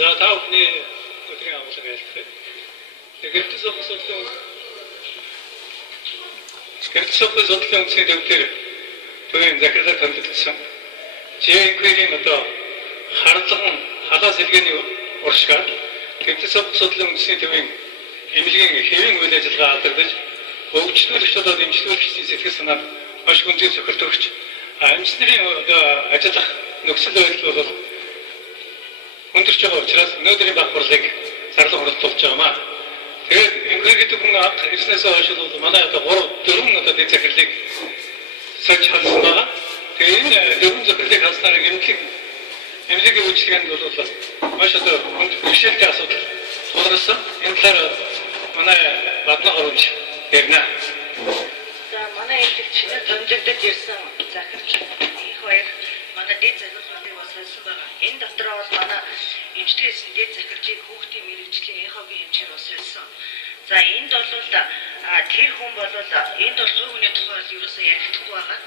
За та бүхний өдрийн амгалан айлтгая. Гэрэл сохны судлалын төвдөр төвийн захирлаар томилсон. ЖК-ийн одоо хардлан халаас илгээний уршгаар гэрэл сохны судлалын төвийн эмнэлгийн хэвийн үйл ажиллагаа алгадаж хөгжлөлөгч одоо дэмжлүүлэгчдийн сэтгэл санаанд маш хүндрэл цохилт өгч эмчнэрийн одоо ажиллах нөхцөл байдал бол хүндэрч байгаа учраас өнөөдрийн баг хурлыг зарлан хуралдуулж байгаамаа. Тэгээд энэ гэдэг хүн ирснээс хойш бол манай одоо 3-4 одоо дэд захирлыг сольж халсан байгаа. Тэгээд энэ 4 захирлыг халснаар эмнэлгийн үйлчлэгэнд бол маш одоо хүнд бэрхшээлтэй асуудал тулгарсан. Энэ талаар манай бадна хорвч ярина. За манай эмнэлэгч томжигдож ирсэн захирч их баяр манай дэд захирлуудыг бас хэлсэн байгаа. Энэ дотроо бол манай эмчтээс дэд захирчийг хүүхдийн мэрэгжлийн эхогийн эмчээр бас хэлсэн. За энд бол тэр хүн бол энд бол зөвхөн тухай ерөөсөө ярихдаггүй байгаа.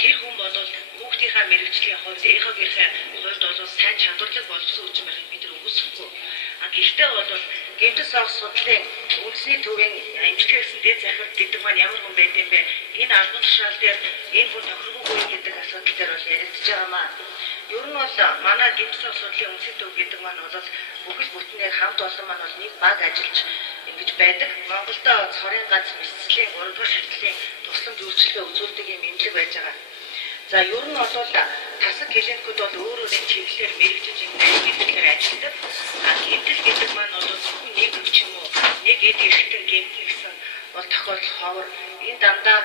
Тэр хүн бол хүүхдийнхаа мэрэгжлийн хувьд эхогийнхээ хувьд бол сайн чадварлаг боловсон үеч байхыг бид нар үгүйсэхгүй. Гэхдээ бол гэмтэл сог судлалын үндэсний төвийн эмчилгээсэн дэд захирч гэдэг маань ямар хүн байд юм бэ? Энэ албан тушаал дээр энэ хүн тохироогүй гэдэг асуудал дээр бол яригдж байгаамаа. Ер нь бол манай гэмтэл сог судлалын үндэсний төв гэдэг маань бол бүхэл бүтнээр хамт олон маань бол нэг баг ажиллаж ингэж байдаг. Монголд цорын ганц мэдслийн 3 дугаар шатлалын тусламж үйлчлэгээ үзүүлдэг юм эмнэлэг байж байгаа. За ер нь бол тасаг клиникүүд бол өөр өөрийн чиглэлээр мэрэгжиж ингэдгээр ажилладаг. Гэмтэл гэдэг маань бол зөвхөн нэг ч юм уу нэг эд эрхтэн гэмтэл гэсэн бол тохиолдол ховор энэ дандаа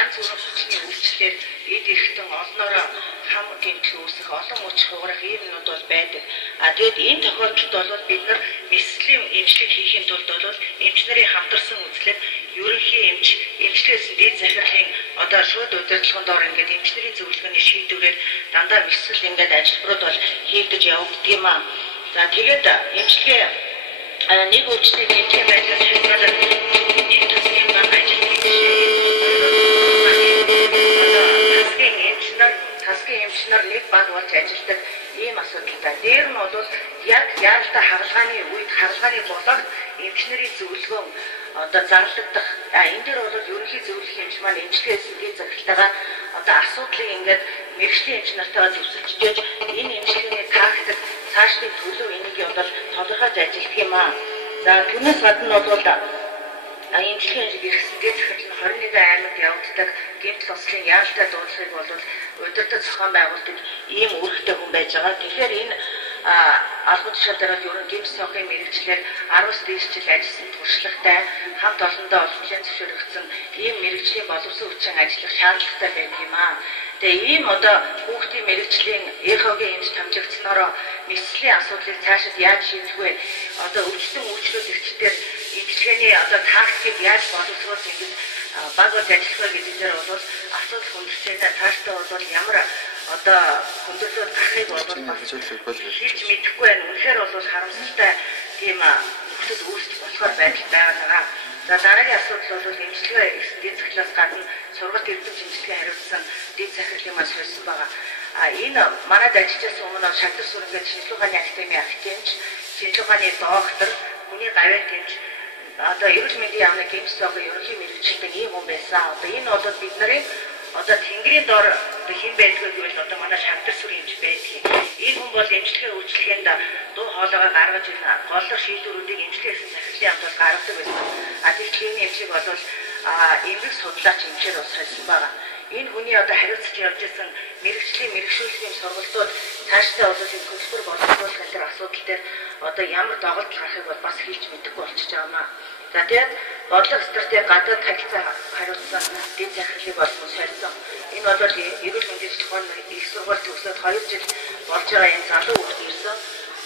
янз бүрийн хүчний үйлчлэлээр эд эрхтэн олноороо хам гэмтэл үүсэх олон мөч хугарах ийм юмуд бол байдаг. Тэгэд энэ тохиолдолд бол бид нар мэслийн эмчлэг хийхэд бол эмч нарын хамтарсан үзлэг ерөнхий эмчлэгээс дэд захирлын одоо шууд удирдлагын доор ингээд эмч нарын зөвлөгөөний шийдвэрээр дандаа мэсэл ингээд ажилбарууд бол хийгдэж явагддаг юм аа. За тэгээд эмчилгээ нэг үйлчлэгийг эмчилгээ байдлаар шийдвэрлэх нэг төслийн баг ажилтны тасгийн эмчнэр нэг баг болж ажилладаг ийм асуудалтай. Дээр нь бол яг яалтаа хагалгааны үед хагалгааны болоод эмч нарын зөвлөгөө одоо зарлагдах. Энэ дээр бол ерөнхий зөвлөх эмч маань эмчилгээс дэд захиралтайгаа одоо асуудлыг ингээд мэрэгчлийн эмч нартайгаа зөвсөлдөж энэ эмчилгээний тактик цаашдын төлөв энийг бол тодорхойлж ажилладаг юм аа. За түүнээс гадна бол эмчилгээнд ирсэн дэд захирал нь 21 аймагт явагддаг гэмтэл ослын яалтай дуудлагыг бол удирдах зохион байгуулдаг ийм үүрэгтэй хүн байж байгаа. Тэгэхээр энэ албан тушаал дээр ер нь гэмтэл сохын мэрэгчлэр 10-с дээш жил ажилласан туршлагатай хамт олондоо олонлын зөвшөөрөгдсөн ийм мэрэгжлийн боловсон хүчин ажиллах шаардлагатай байдаг юм аа. Тэгээ ийм одоо хүүхдийн мэрэгжлийн эхогийн эмч хамжигдсанороо мэслийн асуудлыг цаашид яаж шийдэх вэ? Одоо өвчлөн үйлчлүүлэгчдэр эмчилгээний одоо тактикийг яаж боловсруулах ингэж баг болж ажиллах вэ гэдэг дээр бол асуудал хүндрэлтэй цаашдаа бол ямар одоо хүндрэлүүд гарахыг бол хэлж мэдэхгүй байна. Үнэхээр бол харамсалтай тийм нөхцөл үүсэж болохоор байдал байгаа. За дараагийн асуудал бол эмчилгээ дэд захирлаас гадна сургалт эрдэм эмчилгээ хариуцсан дэд захирлын маань сольсон байгаа. Энэ манайд ажиллаж өмнө шагнар сүрэнгээд шинжилгээ ухааны академийн академич, шинжилгээ ухааны доктор, хүний гавьяа тэмч одоо эрүүл мэндийн яамны гэмс цогын ерөнхий мэрэгчлэн ийм хүн байсан. Одоо энэ бол бид нарын одоо тэнгэрийн дор хэн байдгийг гэвэл одоо манай шагнар сүрэн эмч байдаг. Энэ хүн бол эмчилгээ үйлчлэгэнд дуу хоолойгоо гаргаж ирнэ. Голлох шийдвэрүүдийг эмчилгээсэн захирлын хамт гаргадаг байсан. Тэгэхээр энэ эмчийг бол эмгэг судлаач эмчээр бас хэлсэн байгаа. Энэ хүний одоо хариуцж явж байсан мэрэгжлийн мэрэгшүүлгийн сургалтууд цаашдаа бол энэ хөтөлбөр боловсруулах энэ асуудал дээр одоо ямар доголдол гарахыг бол бас хэлж мэдэхгүй болчихж байгаамаа. За тэгээд бодлого стратеги гадаад харилцаа хариуцсан дэд захирлыг болсон сольсон. Энэ бол эрүүл мэндийн чухал их сургууль төгсөөд 2 жил болж байгаа энэ залуу хүүхэд ирсэн.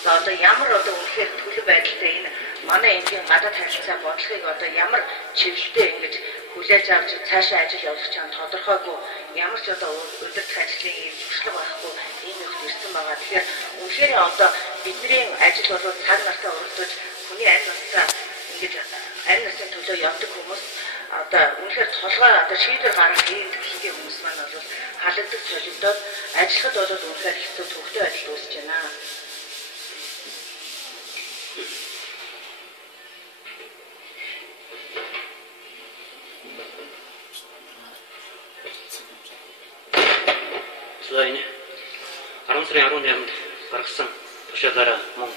За одоо ямар одоо үнэхээр төлөв байдалтай энэ манай эмчийн гадаад харилцаа бодлогыг одоо ямар чиглэлтэй ингэж хүлээж авч цаашаа ажил явуулах чинь тодорхойгүй ямар ч одоо удирдах ажлын юм зуршлаг байхгүй ийм их ирсэн байгаа. Тэгэхээр үнэхээр одоо бидний ажил бол цаг нартаа уралдаж хүний аль насаа ингэж аль насны төлөө явдаг хүмүүс одоо үнэхээр толгой одоо шийдвэр гаргах ийм төлөвийн хүмүүс маань бол халагддаг солигдоод ажиллахад бол үнэхээр хэцүү төвхтэй байдал үүсэж байна. сарын 18-нд гаргасан тушаалаараа мөн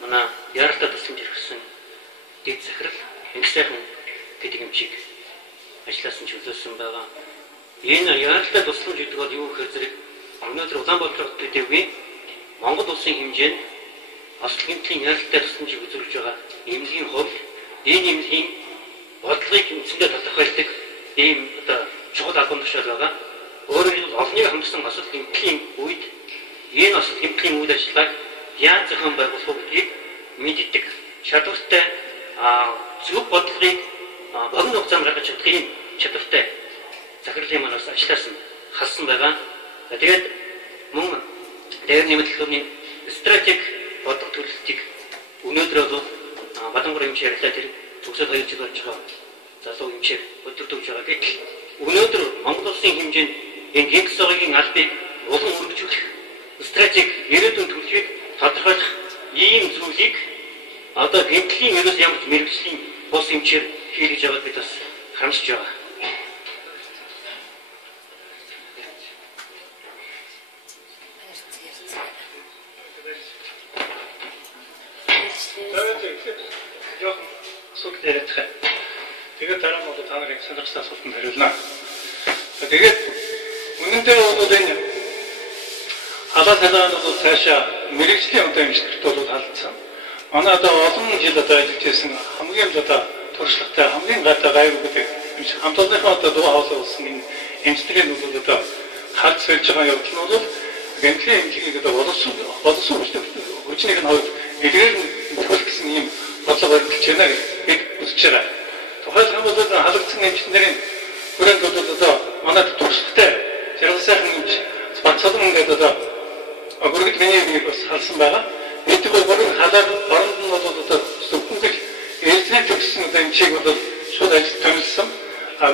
манай яаралтай тусламж иргэсэн дэд захирал их сайхан гэдэг юмчиг ажилласан чөлөөсөн байгаа. Энэ яаралтай тусламж гэдэг бол юу гэхээр зэрэг өнөөдөр Улаанбаатар хотод төдийгүй Монгол улсын хэмжээнд осол гэмтлийн яаралтай тусламжийг үзүүлж байгаа эмнэлгийн хувьд энэ эмнэлгийн бодлогыг үндсэндээ тодорхойлдог ийм одоо чухал албан тушаал байгаа. Өөрөөр хэлбэл олныг хангасан осол гэмтлийн үед энэ осол гэмтлийн үйл ажиллагааг яаж зохион байгуулах гэдгийг мэддэг чадвартай зөв бодлогыг богино хугацаанд гаргаж чадахын чадвартай захирлын манаас ажилласан халсан байгаа. Тэгээд мөн дээр нэмэлтний стратеги бодлого төлөлтийг өнөөдөр бол Бадангар эмч ярьлаа тэр төгсөд 2 жил болж байгаа залуу эмчээр өдөртөж байгаа. Гэтэл өнөөдөр Монгол улсын хэмжээнд энэ гинксогийн албыг улам өргөжүүлэх стратеги ирээдүйн төлөвийг тодорхойлох ийм зүйлийг одоо гэмтлийн ерөөс ямар ч мэрэгжлийн бус эмчээр хийлгэж яваад бид бас харамсаж байгаа. Тэгээд дараа нь та нарын сонирхсан асуултанд хариулна. Тэгээд үнэндээ бол энэ халаа салаанд бол цаашаа мэрэгжлийн одоо эмчнэрт бол халдсан. Манай одоо олон жил одоо ажиллаж байсан хамгийн одоо туршлагатай хамгийн гайтай гайвуу гэдэг эмч хамтлагийнхаа одоо дуу хоолой болсон энэ эмчнэрийн бол одоо халд сольж байгаа явдал нь бол гэмтлийн эмчийг одоо боловсон хүчнийг нь хойд эдгээр нь төлөх гэсэн ийм бодлого баримталж байна гэж үзэж байгаа. Тухайлбал бол халагдсан эмчнэрийн хүрээнд бол одоо манай туршлагатай зэрэг сайхан эмч бацаалан ингээд одоо бүргэд миний бас халсан байгаа. Эдгээр бол бүрэг халаад оронд нь бол одоо зөвхөн ээлжийн төгссөн одоо эмчийг бол шууд ажил төлсөн.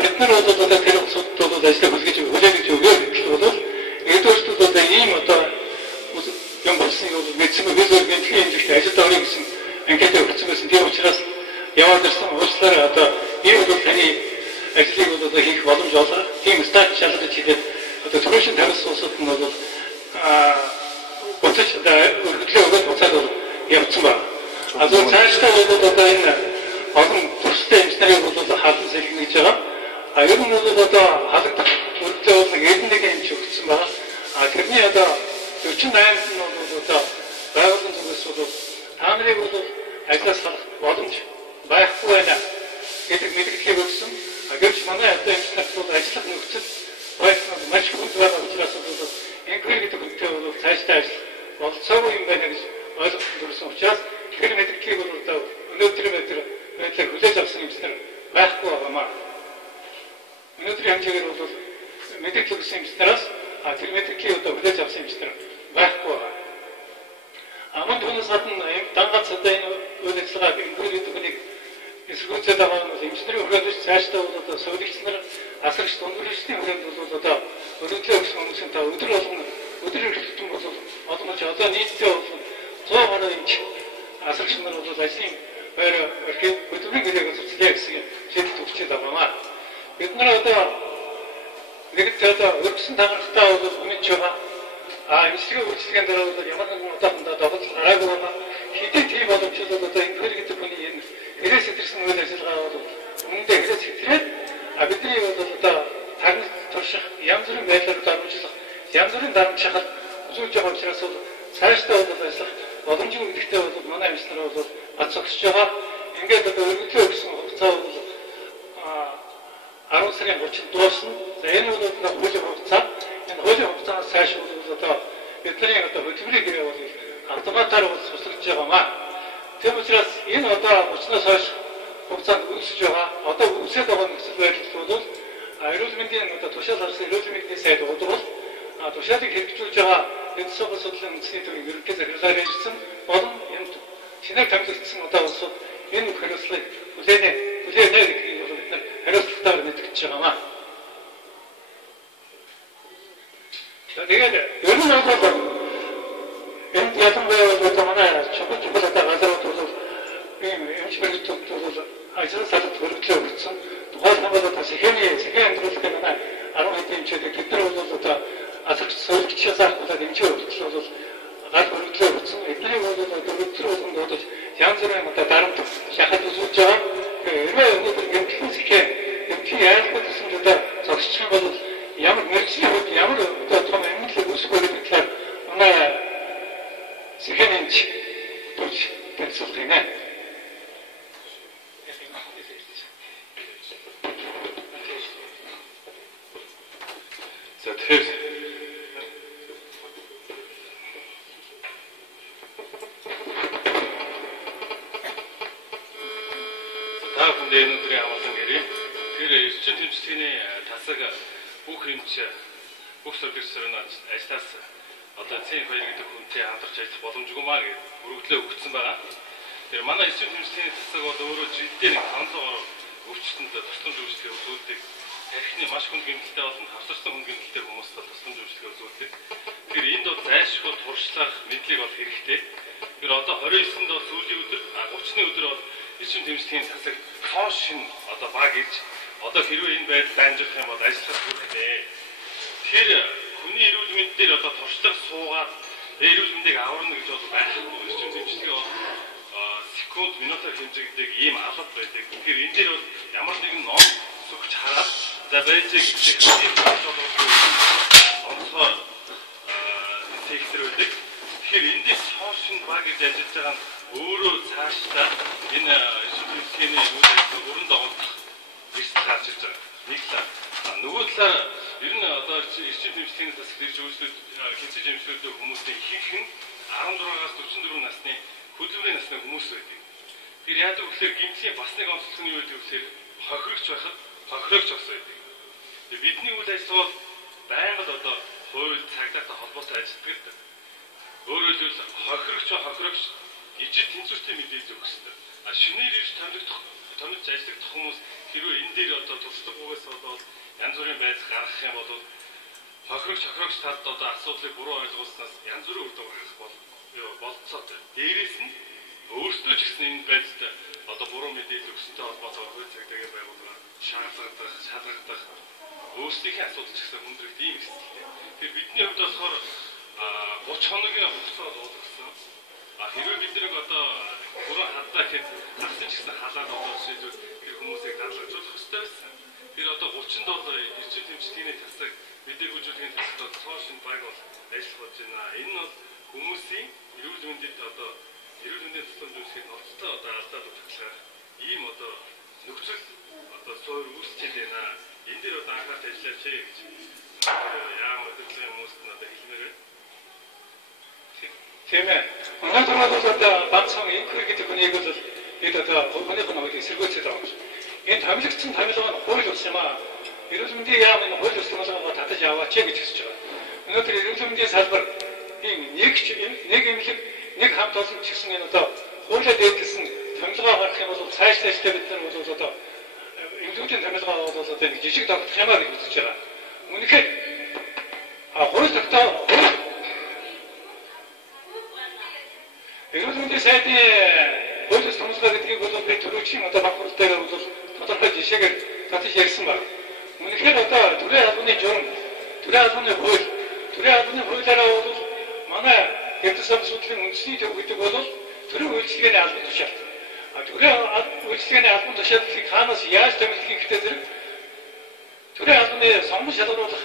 Бид нар бол одоо тэр асуудал бол ажил хүлээж өгөө гэх бол эдгээрт одоо ийм одоо юм болсон юм мэдсэн мэдээр гэнтлийн эмчтэй ажилд орё гэсэн анкет өгсөн байсан. Тийм учраас яваад ирсэн уучлаарай одоо ийм бол таны ажлыг бол одоо хийх боломж олгох. Тийм стат шалгаж хийгээд одоо төрөшин тавьсан улсууд нь бол боцож өргөдлөө өгөх буцаад явцсан байна. Одоо цаашдаа бол одоо энэ олон төрстэй эмчнэрийг бол хаалт сэлгэнэ гэж байгаа. Ер нь бол одоо халагдах өргөдлөө бол эднэг эмч өгсөн байна. Тэрний одоо 48-нд нь бол одоо байгууллагын зүгээс бол та нарыг бол ажлаас салах боломж байхгүй байна гэдэг мэдээлэл өгсөн. Гэвч манай одоо эмчнэрт бол ажиллах нөхцөл маш хүнд байгаа учраас бол энэ гэдэг үнэтэй бол цаашдаа ажил болцоогүй юм байна гэж ойлгох төрсөн учраас тэр мэдээллийг бол одоо өнөөдөр байдлаар хүлээж авсан эмчнэр байхгүй байгаамаа. Өнөөдрийн хэмжээгээр бол мэдээлэл өгсөн эмчнэраас тэр мэдээллийг одоо хүлээж авсан эмчнэр байхгүй байгаа. Аман түүнээс гадна дангац одоо энэ үйл ажиллагааг ингээд үнийг эсвэлцээд байгаа нь эмчнэрийн хүрээнд цаашдаа бол одоо сувлэгч нар асарч дундгүйчдийн хүрээнд бол одоо өргөдлөө өгсөн хүмүүсийн та өдөр болгон өдөр хэрэгтэн бол олон ч одоо нийтдээ бол 100 гаруй эмч асарч нар бол ажлын байр өрхөд хөдөлгөөний гэрээг зөвчлээ гэсэн шийдэлд өгчээд байгаа. Бид нар одоо нэгд одоо өргөсөн тагарахтаа бол өмнөж байгаа. Эмчилгээ үйлчлэгийн дараа бол ямар нэгэн удаахандаа давтал гараагүй байгаа. Хэдий тийм боломжтой бол одоо энэ гэдэг хүний энэ хэрэгс илэрсэн үйл ажиллагаа бол өмнөдөө хэрэгс илэрээд бидний бол одоо тарныг турших янз бүрийн байдлаар дамжуулах янз бүрийн дарамтшихад үзүүлж байгаа учраас бол цаашдаа бол ажиллах боломжгүй гэдэгтээ бол манай эмчнэр бол бацагсж байгаа. Ингээд одоо өргөдлөө өгсөн хугацаа бол 10 сарын 30-нд дуусна. За энэ бол хуулийн хугацаа. Энэ хуулийн хугацаанаас цааш бол одоо бидний одоо хөтөлбөрийн гэрээ бол автоматар бол суслагдж байгаамаа. Тийм учраас энэ одоо 30-наас хойш хугацаанд үүсэж байгаа. Одоо үүсэж байгаа нөхцөл байдал бол эрүүл мэндийн одоо тушаал харсан эрүүл мэндийн сайд удирдал тушаалыг хэрэгжүүлж байгаа эд сургууль судлалын үндэсний төвийн ерөнхий захирлаар ирсэн болон энэ шинээр тавьлагдсан одоо улсууд энэ хариуцлагыг хүлээнэ гэдгийг бол бид нар хариуцлагатайгаар мэдгэж байгаамаа. Тэгээд ер нь бол энэ ялангуяа бол манай чухал одоо газрууд бол ийм эмч мэргэжлүүд бол ажил салбарт хөргөлөө өгсөн. Тухайн бол одоо сэхний амьдралын манай 10 хэдийн эмчүүд тэд нар бол одоо азарч суулгачаас авахлаа дэмжээ өгсөн бол гал хөрөглөө өгсөн. Эднийг бол өдөр болгон дуудаж янз бүрийн одоо дарамт шахаад үзүүлж байгаа. Хэрвээ өнөөдөр гэмтлэнсгээ гэмтлийн айлгууд гэсэн одоо зогсчих юм бол ямар мэрэгжлийн хувьд ямар одоо том эмнэлэг үүсгэх вэ гэхээр манай сэхэнэнч болж танилцуулах юм аа. За тэгэхээр өнөөдрийн амгалан гэрээ тэр эрчим тэмцлэгийн тасаг бүх хэмж бүх сөргөсрөн ажлаас одоо C2 гэдэг хүнтэй хамтарч ажиллах боломжгүй маа гэж өргөдлөө өгсөн байгаа. Тэр манай эрчим тэмцлэгийн тасаг бол өөрөө жилдээ нэг 500 өвчтөнд тусламж үйлчлэгээ үзүүлдэг. Тархины маш хүнд гэмтэлтэй болон хавцарсан хүнд гэмтэлтэй хүмүүст тусламж үйлчлэгээ үзүүлдэг. Тэр энд бол зайлшгүй туршлах мэдлэг бол хэрэгтэй. Тэр одоо 29-нд бол сүүлийн өдөр 30-ны өдөр бол эрчим тэмцлэгийн тасаг шин одоо баг ирж одоо хэрвээ энэ байдал дамжих юм бол ажиллах хэрэгтэй. Тэр хүний эрүүл мэнд дээр одоо туршлага суугаад эрүүл мэндийг аварна гэж бол байхгүй. Эрчим тэмцлэгээ бол секунд минутаар хэмжигддэг ийм алба байдаг. Тэгэхээр энэ дээр бол ямар нэгэн ном сүгч хараад за байж гэх онцгой сектор үүдэг. Тэгэхээр энэ дээр шин баг гэж ажиллаж байгаа нь өөрөө цаашдаа энэ эрчим тэмцлэгийн үйл ажиллагааг өрн дагуулах эрсдэл гарч ирж байгаа. Нэг талаар нөгөө талаар ер нь одоо эрчим тэмцлэгийн тасагт ирж үйлчлүүлж хэмжиж эмчлүүлдэг хүмүүсийн ихэнх нь 16-аас 44 насны хөдөлмөрийн насны хүмүүс байдаг. Тэр яадаг гэхээр гэмтлийн бас нэг онцлог нь юу гэдэг вэ гэхээр хохирогч байхад хохирогч бас байдаг. Бидний үйл ажиллагаа байнга одоо хууль цагдаатай холбоотой ажилладаг. Өөрөөр хэлбэл хохирогч ижил тэнцвэртэй мэдээлэл өгөх хэрэгтэй. Шинээр ирж томилж ажиллах хүмүүс хэрвээ энэ дээр одоо туршлагагүйгээс болоод янз бүрийн байдал гаргах юм бол хохирогч талд одоо асуудлыг буруу ойлгуулснаас янз бүрийн үр дагавар гарах болцоотой. Дээрээс нь өөрсдөө ч гэсэн энэ байдалд одоо буруу мэдээлэл өгсөнтэй холбоотой хууль цагдаагийн байгууллага шалгагдах өөрсдийнхээ асуудал ч гэсэн хүндрэгт ийм хэсэгтэй. Тэгэхээр бидний хувьд болохоор 30 хоногийн хугацаа болгосон. Хэрвээ бид нэг одоо бүрэн хадаа гэхэд гарсан ч гэсэн халаад одоо шийдвэл тэр хүмүүсийг дадлагдуулах хэрэгтэй байсан. Тэр одоо 30-нд бол эрчим тэмцлэгийн тасаг мэдээлгүйжүүлэхийн тасагт цоошин баг бол ажиллах болж байна. Энэ нь бол хүмүүсийн эрүүл мэндэд одоо эрүүл мэндийн тусламж үйлчлэгийг ноцтой одоо алдаад утгачлах ийм одоо нөхцөл одоо суур үүсчихэд байна. Энэ дээр одоо анхаарч ажиллаач гэж яам өдөрлөгийн хүмүүст нь одоо хэлмээр байна. Тийм ээ. Өнөөдөр бол одоо банцхан инкер гэдэг хүнийг бол бид одоо хүнийх нь хуулийг эсэргүүцээд байгаа юм шиг. Энэ томилогдсон томилгоо нь хууль ус юм аа. Эрүүл мэндийн яам энэ хууль ус томилгоо татаж аваач гэж хэлж байгаа. Өнөөдөр эрүүл мэндийн салбар нэг эмнэлэг нэг хамт олон ч гэсэн энэ одоо хуулиар дэвтэлсэн томилгоо гаргах юм бол цаашдаа бид нар бол одоо эмнэлгийн томилгоо бол одоо нэг жижиг тогтох юмар гэж үзэж байгаа. Үнэхээр хууль тогтоо эрүүл мэндийн сайдын хууль ус томилгоо гэдгийг бол би түрүүчийн одоо багтуул дээр бол тодорхой жишээгээр татаж ярьсан байна. Үнэхээр одоо төрийн албаны журам, төрийн албаны хуулиараа бол манай гэмтэл судалгааны үндэсний төв гэдэг бол төрийн үйлчлэгээний албан тушаалт. Төрийн үйлчлэгээний албан тушаалыг хаанаас яаж томилхийг гэдэг зэрэг төрийн албаны сонгон шалгаруулах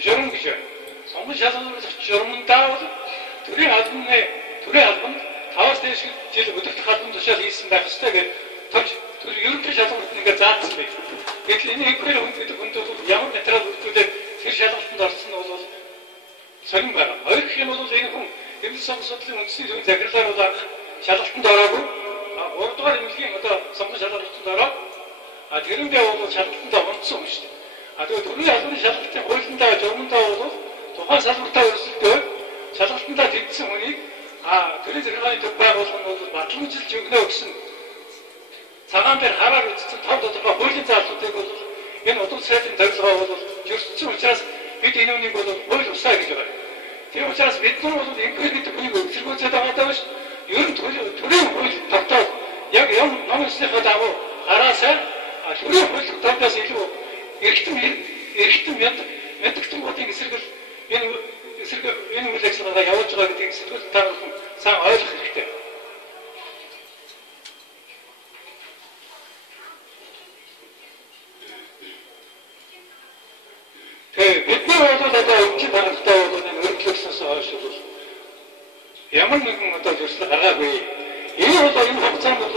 журам гэж байна. Сонгон шалгаруулах журамдаа бол төрийн албанд 5-аас дээш жил өдөртөх албан тушаал хийсэн байх ёстой гэж товч ерөнхий шалгалтанд ингээд заасан байх. Гэтэл энэ инкер гэдэг хүнд бол ямар материал бүрдүүлээд тэр шалгалтанд орсон нь бол сонирн байна. Хоёр гэх юм бол энэ хүн гэмтэл судалгааны үндэсний төвийн захирлаар бол шалгалтанд ороогүй. 3 дугаар эмнэлгийн одоо сонгон шалгалтанд ороо. Тэрэндээ бол шалгалтанд онцсон юм шүү дээ. Тэгээд төрийн албаны шалгалтын хуулиндаа журмандаа бол тухайн салбартаа өрсөлдөв. Шалгалтандаа тэгсэн хүнийг төрийн захиргааны төв байгууллага нь бол батламжилж өгнө гэсэн цагаан дээр хараар үзсэн тав тодорхой хуулийн заалтуудыг бол энэ удал сайдын тавилгаа бол зөрчсөн учраас бид энэ үнийг бол хууль усаа гэж байгаа. Тийм учраас бид нар бол инкер гэдэг үнийг өсөргөөцөд байгаа даа биш. Ер нь төрийн хууль тогтоол яг юм номынхаа дагуу хараасаа төрийн хууль тогтоолоос илүү эрхтэн мэдгэтэн бодын эсрэгэл судалгаа явуулж байгаа гэдгийг сэтгүүл та бүхэн сайн ойлгох хэрэгтэй. Тэгээ бидний бол одоо өвчин хангалттай бол энэ өргөлөөсөөс хойш бол ямар нэгэн одоо зуршил гаргаагүй. Энэ бол энэ хугацаанд бол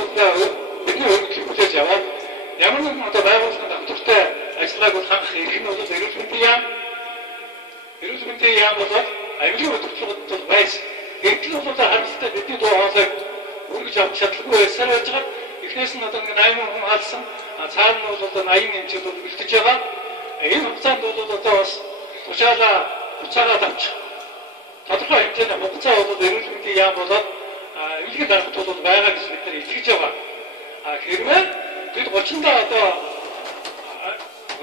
бидний өргөлийг хүлээж аваад ямар нэгэн одоо байгууллагын давтартай ажиллагааг бол хангах эрх нь бол эрүүл мэндийн яам болоод аймгийн удирдлагад бол байсан. Гэтэл бол харамсалтай бидний дуу хоолойг үргэж авах чадлагүй байсаар байж байгаа. Эхнээс нь одоо нэг 80 хүн хаалсан, цаана нь бол одоо 80 нэмчил бол үлдэж байгаа. Энэ хугацаанд бол одоо бас буцаалаа давчих. Тодорхой хэмжээний хугацаа бол эрүүл мэндийн яам болоод эмнэлгийн даргад бол байгаа гэж бид нар итгэж байгаа. Хэрвээ бид 30-даа одоо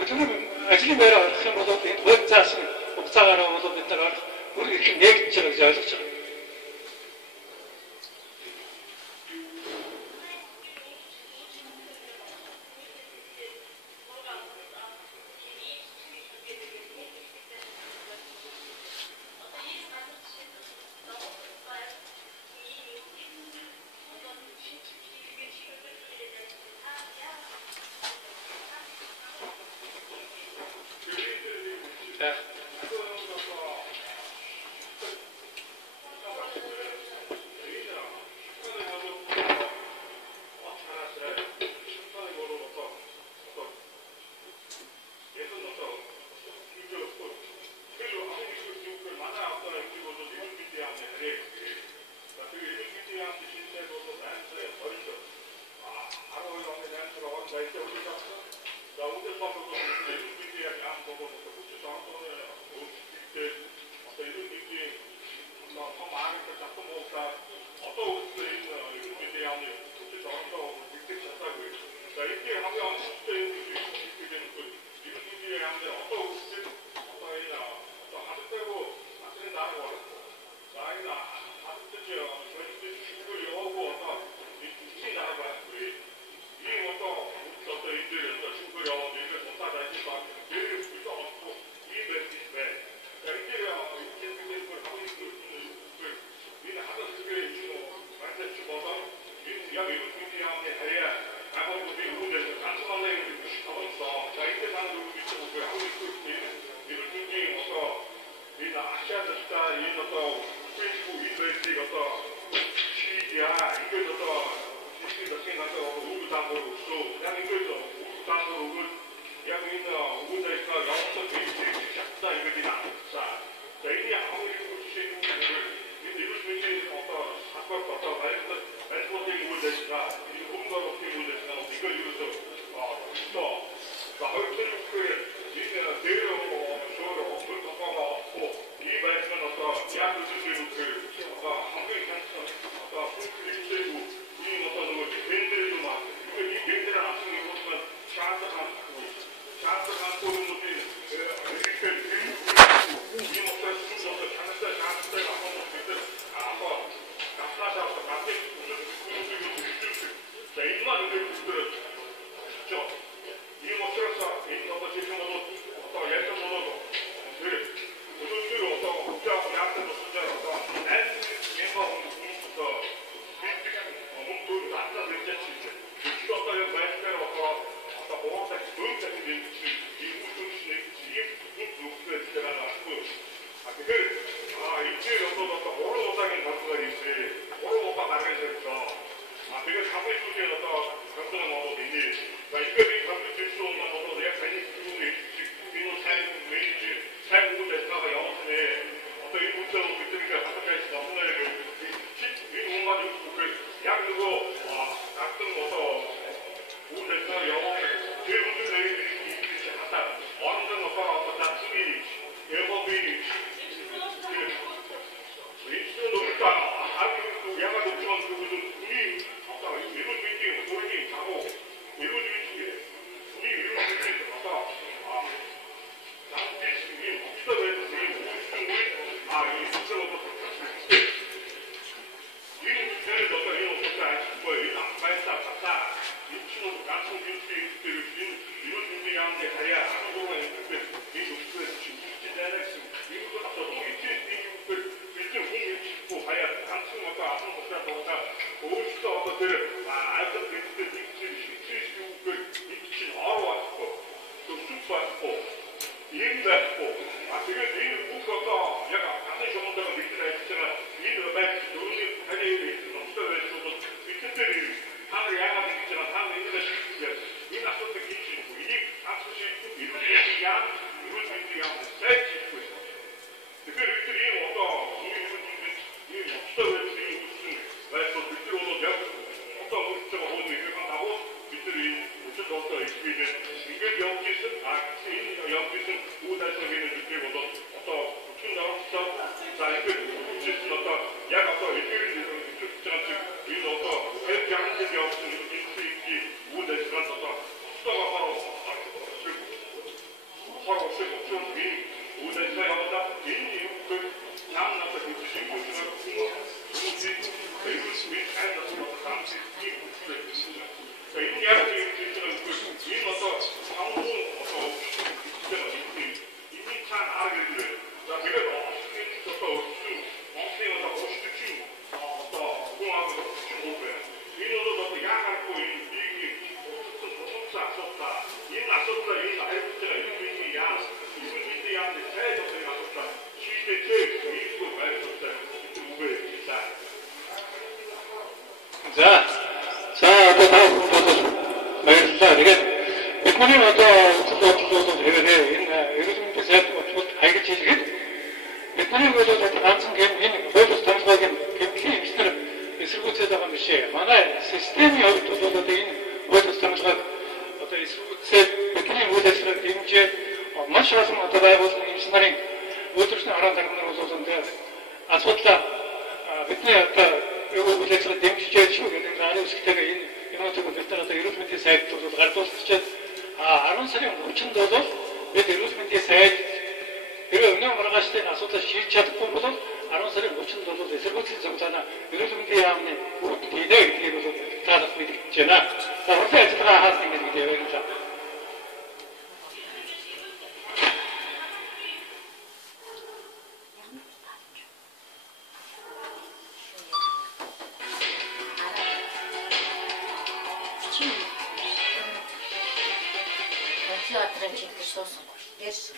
өдрийн ажлын байраа орох юм бол энэ хувь заасан хугацаагаар бол бид нар орох бүр их нэгдэж байгаа гэж ойлгож байгаа. Театрын чиглэл суусан. Yes.